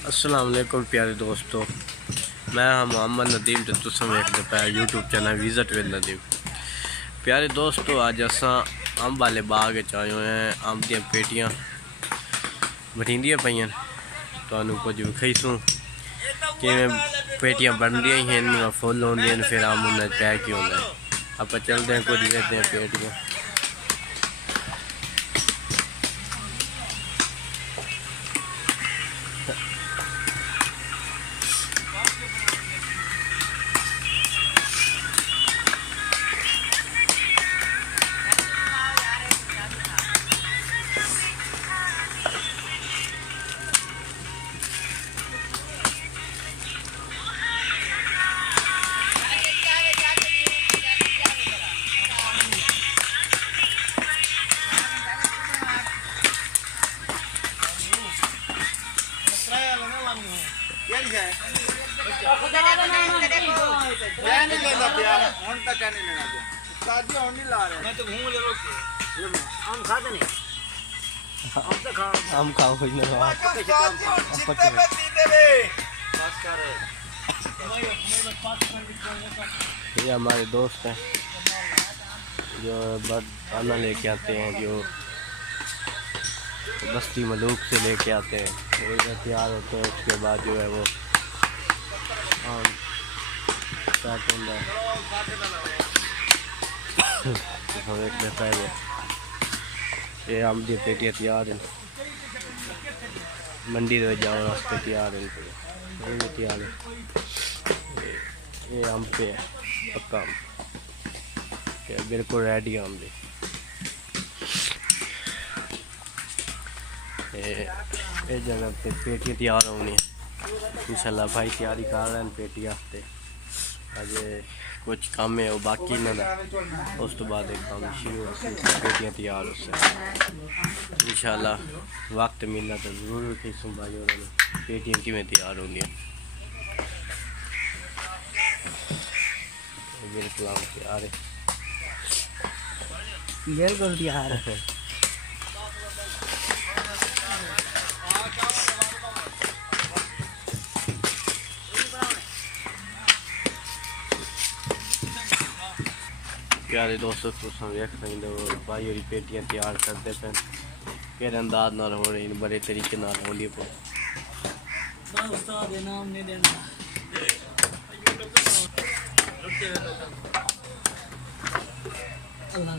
अस्सलाम वालेकुम प्यारे दोस्तों, मैं मोहम्मद नदीम तो तुम वेखते पे YouTube channel visit with Nadeem. प्यारे दोस्तों, अज असा अंब वाले बाग आए हुए हैं। अंब दी पेटियां बठींदियां पईयां, तुहानू कुछ विखाईसूं कि पेटियां बनदियां हैं, फुल होंदियां फिर अंब उन्हें पैक ही होंदा है। आप चलते हैं, कुछ देखते हैं पेटियां। हम खाओ कुछ ना ये हमारे दोस्त हैं जो बर्ड लेके आते हैं, जो बस्ती मलूक से लेके आते हैं। वो इधर तैयार होते हैं, उसके बाद जो है वो ये आम दी पेटियां तैयार हैं, मंडी दे जाने वास्ते तैयार हैं। ये भी तैयार है। ये आम पे है पक्का, बिल्कुल रेडी आम दे। ये जगह पे पेटियां तैयार होनी है इंशाल्लाह। भाई तैयारी कर रहे हैं पेटी वास्ते। अजे कुछ काम है वो बाकी ना उस तो बाद एक काम शुरू पेटियां तैयार हो इंशाल्लाह। वक्त मिलना तो जरूर खींचूँ भाई उन्होंने पेटियां किमें तैयार होंगी। बिल्कुल आम तैयार है, बिल्कुल तैयार है। प्यारे दोस्तों, तुम वेख सकते हो भाई और पेटियां तैयार करते पे केड़े अंदाज नाल हो रही, बड़े तरीके नाल होंदी पे। उस्ताद नाम नहीं देना। अल्लाह